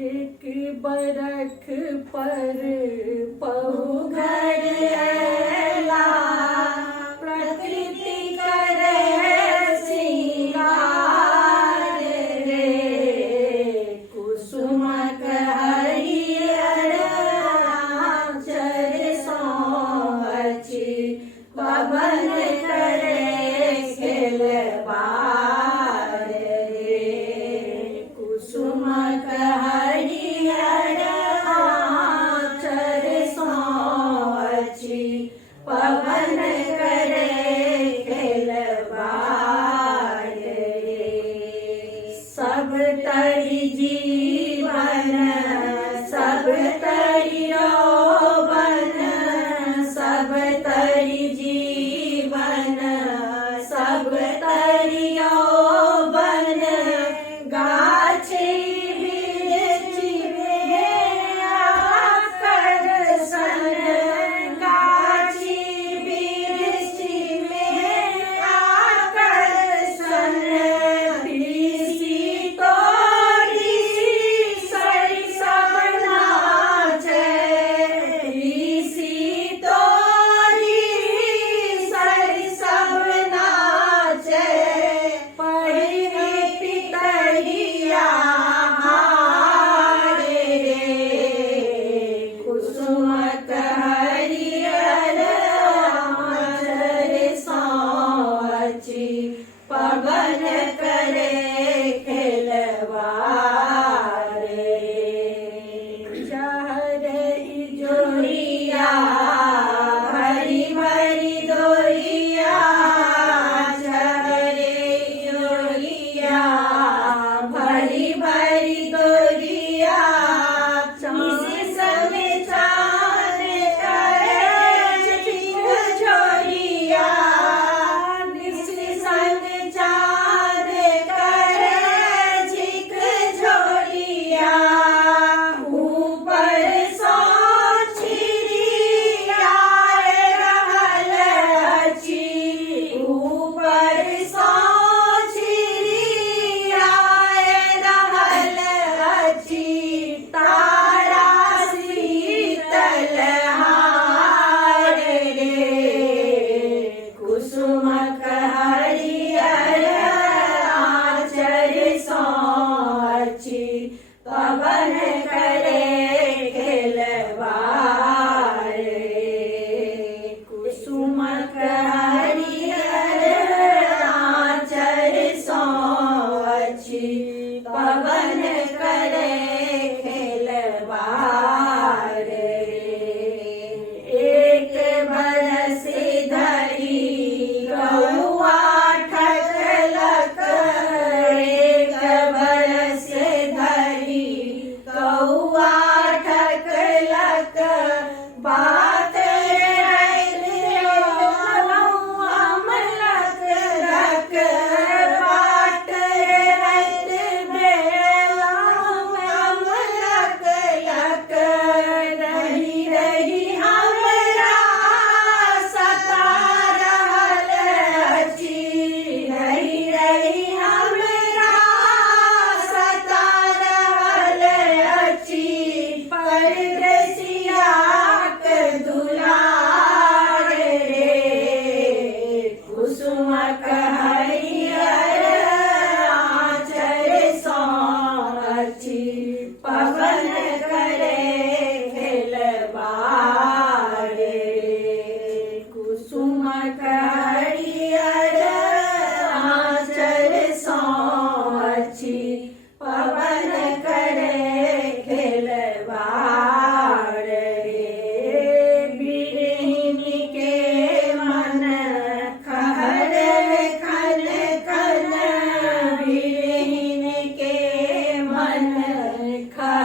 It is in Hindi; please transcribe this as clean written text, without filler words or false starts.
एक बरख पर पहुँघर ऐला, प्रकृति करे सिंगार रे। कुसुमक हरियर आँचर सोहची, पवन करे खेलबार रे। कुसुमक हरियर आँचर सोहची, पवन करे खेलबार रे। सब तरि जीवन सब तरि यौवन, सब तरि जीवन सब तरि यौवन। गाछी बिरछी में आकर्षण, गाछी बिरछी में आकर्षण। ऋषि तोरी सरि सब नाचे, ऋषि तोरी सरि सब नाचे। पहिरी पितरिया हार रे। कुसुमक हरियर आँचर सोहची, पवन करे खेलबार रे। चहरे इजोरिया भरी भरी दोरिया, चहरे इजोरिया भरी भरी दोरिया। इसी समय चाँद करे झिक झोरिया, इसी संग चाँद करे झिक झोरिया। ऊपर सो छिड़ियाए रहल अछि, ऊपर सो छिड़ियाए रहल अछि। तारा शीतल हार रे। कुसुमक हरियर आँचर सोहची, पवन करे खेलबार रे। कुसुमक हरियर आँचर सोहची, पवन करे खेलबार रे। एक बरस धरी कौआ ठकलक, एक बरस धरी कौआ ठकलक। बात रैत अमलक लक, बाट रैत अमलक लक। रही रही हमरा सता रहल अछि, रही रही हमरा सता रहल अछि। परदेसियाक दुलार रे। कुसुमक हरियर आँचर सोहची, पवन करे खेलबार रे। कुसुमक हरियर आँचर सोहची, पवन करे खेलबार रे। बिरहिन के मन खहर खन खन, बिरहिन के मन खहर